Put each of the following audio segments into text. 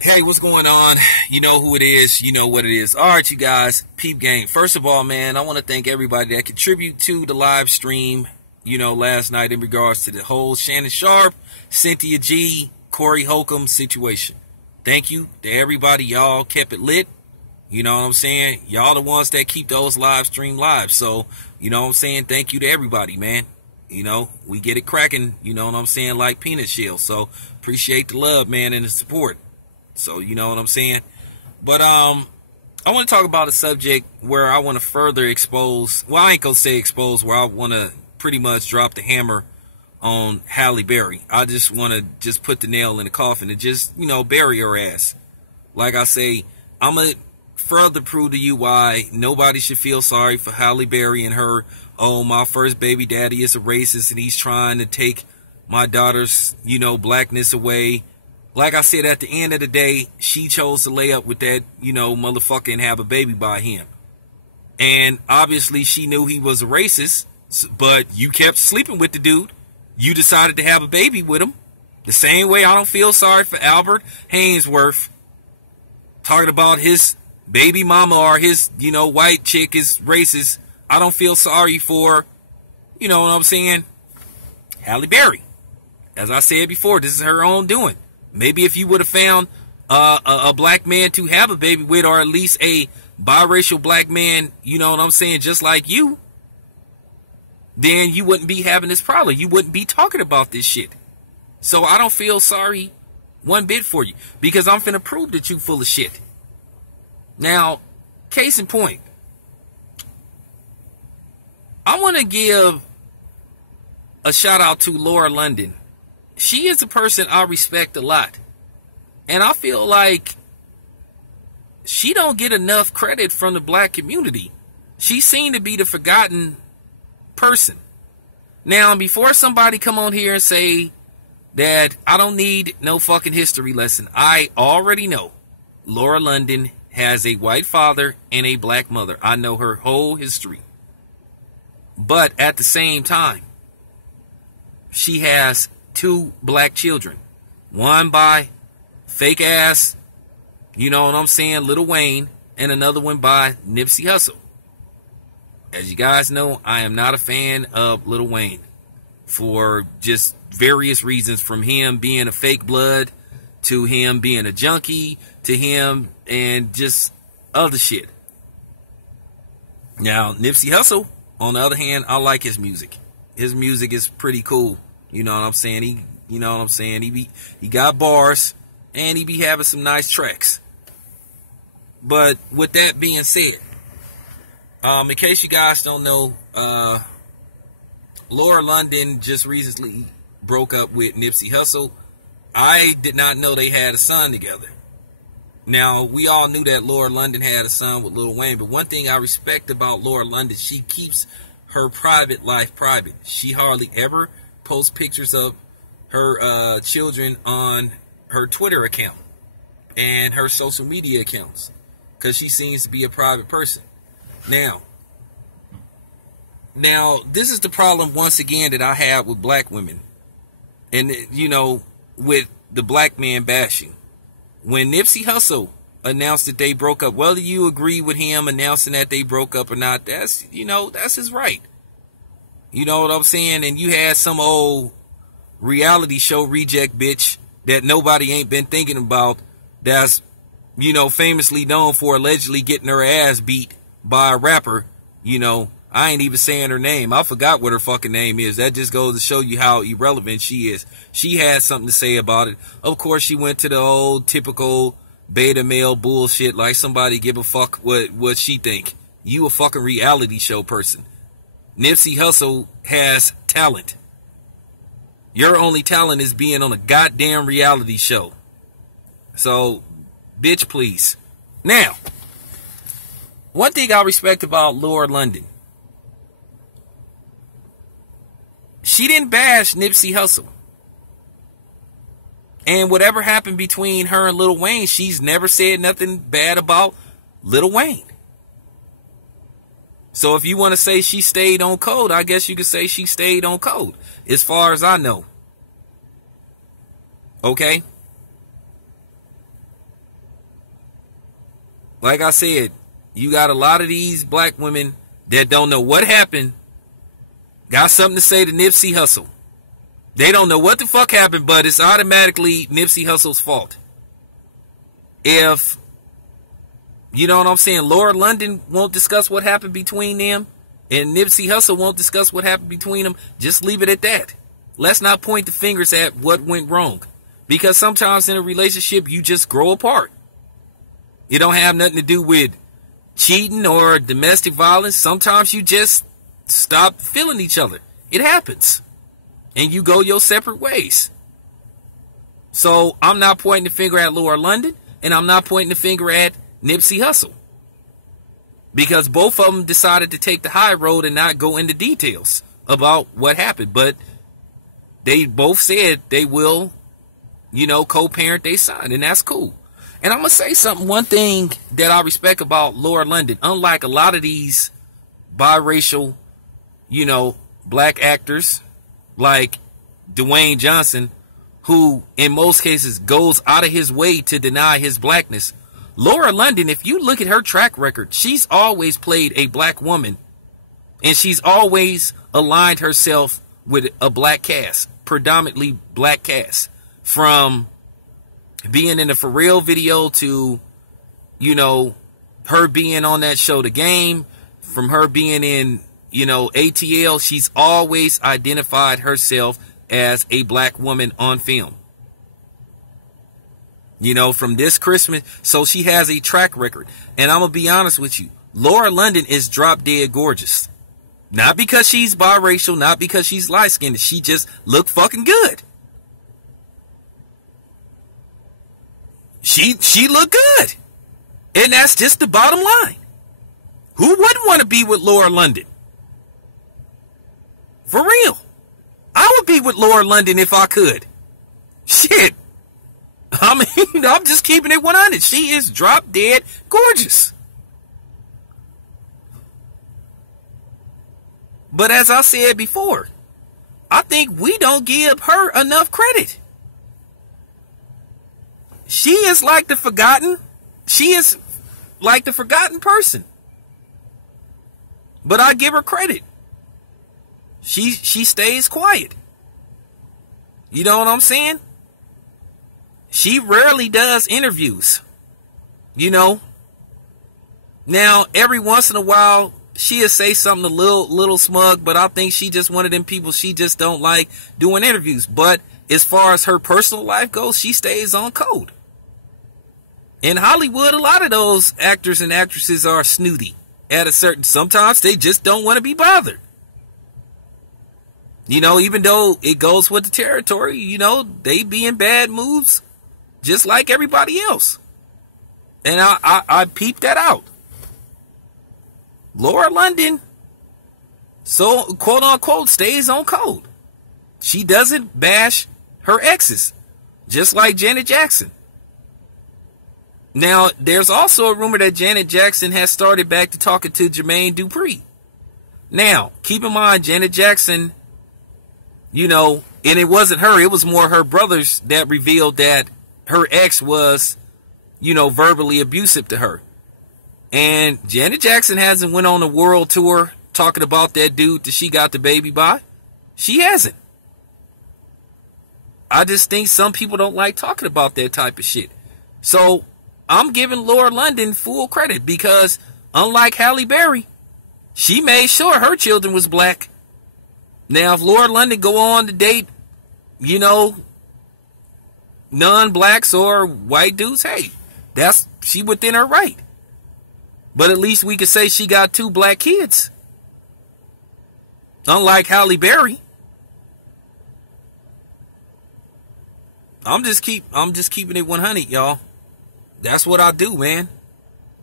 Hey, what's going on? You know who it is. You know what it is. All right, you guys. Peep game. First of all, man, I want to thank everybody that contribute to the live stream, last night in regards to the whole Shannon Sharp, Cynthia G, Corey Holcomb situation. Thank you to everybody. Y'all kept it lit. You know what I'm saying? Y'all the ones that keep those live stream live. So, you know what I'm saying? Thank you to everybody, man. We get it cracking, you know what I'm saying, like peanut shell. So, appreciate the love, man, and the support. So, you know what I'm saying? But I want to talk about a subject where I want to further expose, well, I ain't going to say expose, where I want to pretty much drop the hammer on Halle Berry. I just want to just put the nail in the coffin and just, bury her ass. Like I say, I'm going to further prove to you why nobody should feel sorry for Halle Berry and her, oh, my first baby daddy is a racist and he's trying to take my daughter's, blackness away. Like I said, at the end of the day, she chose to lay up with that, motherfucker and have a baby by him. And obviously she knew he was a racist, but you kept sleeping with the dude. You decided to have a baby with him. The same way I don't feel sorry for Albert Hainsworth talking about his baby mama or his, white chick is racist. I don't feel sorry for, you know what I'm saying, Halle Berry. As I said before, this is her own doing. Maybe if you would have found a black man to have a baby with, or at least a biracial black man, you know what I'm saying, just like you, then you wouldn't be having this problem. You wouldn't be talking about this shit. So I don't feel sorry one bit for you, because I'm finna prove that you full of shit. Now, case in point, I want to give a shout out to Laura London. She is a person I respect a lot. And I feel like she don't get enough credit from the black community. She seemed to be the forgotten person. Now, before somebody come on here and say that I don't need no fucking history lesson, I already know Laura London has a white father and a black mother. I know her whole history. But at the same time, she has two black children. One by fake ass, you know what I'm saying, Lil Wayne, and another one by Nipsey Hussle. As you guys know, I am not a fan of Lil Wayne for just various reasons, from him being a fake blood to him being a junkie to him and just other shit. Now, Nipsey Hussle, on the other hand, I like his music. His music is pretty cool. You know what I'm saying? He got bars and he be having some nice tracks. But with that being said, in case you guys don't know, Laura London just recently broke up with Nipsey Hussle. I did not know they had a son together. Now, we all knew that Laura London had a son with Lil Wayne, but one thing I respect about Laura London, she keeps her private life private. She hardly ever posts pictures of her children on her Twitter account and her social media accounts, because she seems to be a private person. Now, this is the problem once again that I have with black women, and with the black man bashing. When Nipsey Hussle announced that they broke up, whether you agree with him announcing that they broke up or not, that's his right. You know what I'm saying? And you had some old reality show reject bitch that nobody ain't been thinking about, that's, famously known for allegedly getting her ass beat by a rapper. I ain't even saying her name. I forgot what her fucking name is. That just goes to show you how irrelevant she is. She had something to say about it. Of course, she went to the old typical beta male bullshit, like somebody give a fuck what she think. You a fucking reality show person. Nipsey Hussle has talent. Your only talent is being on a goddamn reality show. So, bitch, please. Now, one thing I respect about Laura London, she didn't bash Nipsey Hussle. And whatever happened between her and Lil Wayne, she's never said nothing bad about Lil Wayne. So if you want to say she stayed on code, I guess you could say she stayed on code, as far as I know. Okay? like I said, you got a lot of these black women that don't know what happened, got something to say to Nipsey Hussle. They don't know what the fuck happened, but it's automatically Nipsey Hussle's fault. If, you know what I'm saying, Laura London won't discuss what happened between them, and Nipsey Hussle won't discuss what happened between them, just leave it at that. Let's not point the fingers at what went wrong. Because sometimes in a relationship, you just grow apart. It don't have nothing to do with cheating or domestic violence. Sometimes you just stop feeling each other. It happens. And you go your separate ways. So I'm not pointing the finger at Laura London, and I'm not pointing the finger at Nipsey Hussle. Because both of them decided to take the high road and not go into details about what happened. But they both said they will, you know, co-parent their son, and that's cool. And I'm going to say something, one thing that I respect about Laura London, unlike a lot of these biracial, you know, black actors like Dwayne Johnson, who in most cases goes out of his way to deny his blackness. Laura London, if you look at her track record, she's always played a black woman, and she's always aligned herself with a black cast, predominantly black cast, from being in the For Real video to, you know, her being on that show The Game, from her being in, you know, ATL. She's always identified herself as a black woman on film. You know, from this Christmas. So she has a track record. And I'm going to be honest with you. Laura London is drop dead gorgeous. Not because she's biracial, not because she's light skinned. She just looked fucking good. She looked good. And that's just the bottom line. Who wouldn't want to be with Laura London? For real. I would be with Laura London if I could. Shit. I mean, I'm just keeping it 100. She is drop dead gorgeous. But as I said before, I think we don't give her enough credit. She is like the forgotten. She is like the forgotten person. But I give her credit. She stays quiet. You know what I'm saying? She rarely does interviews. You know. Now, every once in a while, she'll say something a little smug, but I think she just one of them people, she just don't like doing interviews. But as far as her personal life goes, she stays on code. In Hollywood, a lot of those actors and actresses are snooty. Sometimes they just don't want to be bothered. You know, even though it goes with the territory, you know, they be in bad moods just like everybody else. And I peeped that out. Laura London, so quote unquote, stays on code. She doesn't bash her exes, just like Janet Jackson. Now, there's also a rumor that Janet Jackson has started back to talking to Jermaine Dupri. Now, keep in mind, Janet Jackson, you know, and it wasn't her, it was more her brothers that revealed that her ex was, you know, verbally abusive to her. And Janet Jackson hasn't went on a world tour talking about that dude that she got the baby by. She hasn't. I just think some people don't like talking about that type of shit. So I'm giving Laura London full credit because unlike Halle Berry, she made sure her children was black. Now, if Laura London go on to date, you know, non-blacks or white dudes, hey, she within her right. But at least we could say she got 2 black kids. Unlike Halle Berry. I'm just keeping it 100, y'all. That's what I do, man.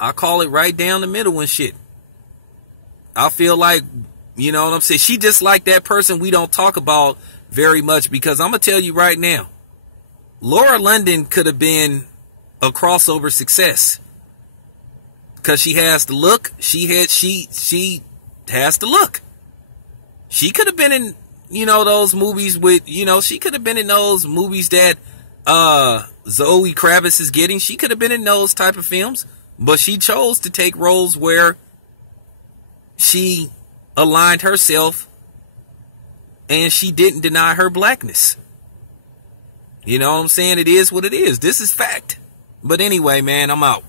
I call it right down the middle and shit. I feel like, you know what I'm saying? She just like that person we don't talk about very much because I'm going to tell you right now, Laura London could have been a crossover success. Because she has the look. She has the look. She could have been in, you know, those movies with, you know, she could have been in those movies that Zoe Kravitz is getting. She could have been in those type of films. But she chose to take roles where she aligned herself and she didn't deny her blackness. You know what I'm saying? It is what it is. This is fact. But anyway, man, I'm out.